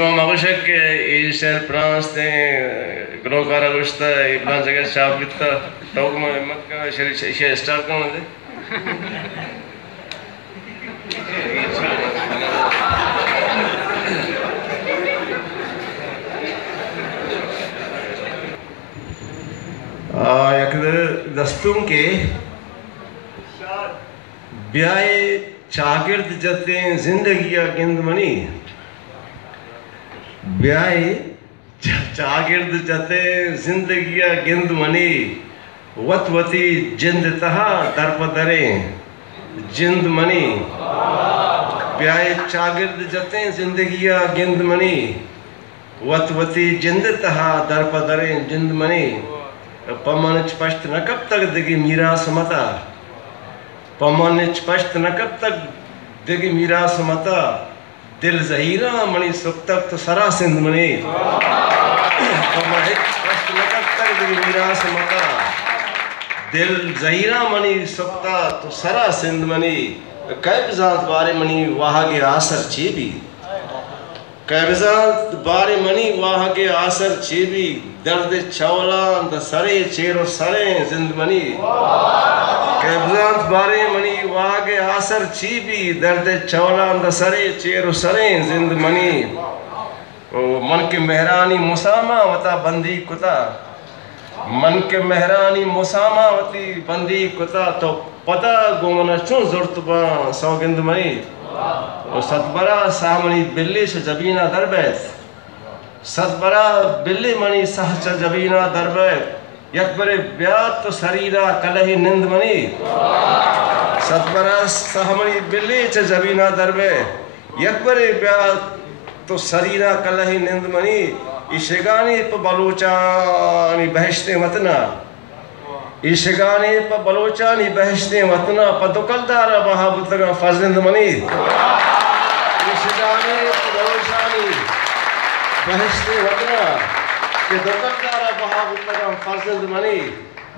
João Magushak is pronounced Grokara Gusta, Iblanzaga Shabita, Dogma, she start on it. दस्तूम के ब्याह चागिर्द जते जिंदगी गिंदमनी ब्याह चागिर्द जते जिंदगी गिंदमनी वतवती जिंद तहा दरपदरे जिंदमनी ब्याह चागिर्द जते जिंदगी गिंदमनी वतवती जिंद तहा दरपदरे जिंदमनी पमन स्पष्ट न कब तक दिगी मीरा सुमता पमन स्पष्ट न कब तक दिगी मीरा सुमता दिल जहीरा मणि सुख तक तो सरा सिंध मणि पमन स्पष्ट न कब तक दिगी मीरा सुमता दिल जहीरा मणि सुखता तो सरा सिंध मणि कैबजात बारे मणि वाह के आसर चेबी कैबजात बारे मणि वाह के आसर चेबी दर्द चौला द सरे चेरो सरे जिंद मनी कैबजात बारे मनी वागे आसर चीबी दर्द चौला द सरे चेरो सरे जिंद मनी मन के मेहरानी मुसामा वता बंदी कुता मन के मेहरानी मुसामा वती बंदी कुता तो पता गोमना चो जुर्तबा सौगिंद मनी सतबरा सामनी बिल्ली से जबीना दरबैत सतबरा बिल्ली मणि सहच जबीना दरबे यकबरे ब्यात तो शरीरा कलही निंद मणि सतबरा सहमणि बिल्ली च जबीना दरबे यकबरे ब्यात तो शरीरा कलही निंद मणि इशगानी प बलोचानी बहशते वतना इशगानी प बलोचानी बहशते वतना प दुकलदार बहाबुतगा फजलिंद मणि इशगानी प बलोचानी बहशते वतना के दुकलदार बहाबुतगा फजलिंद मणि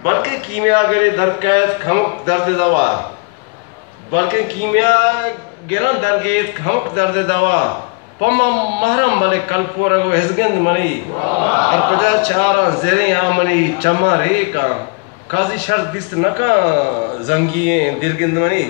बल्कि कीमिया गरे दरकैत खमक दर्द दवा बल्कि कीमिया गिरन दरगेत खमक दर्द दवा पम महरम बले कल्पोर गो हिजगंद मणि और पजा चारा जेरे आमणि चमा रे का काजी शर्त दिस्त नका जंगिए दिलगिंद मणि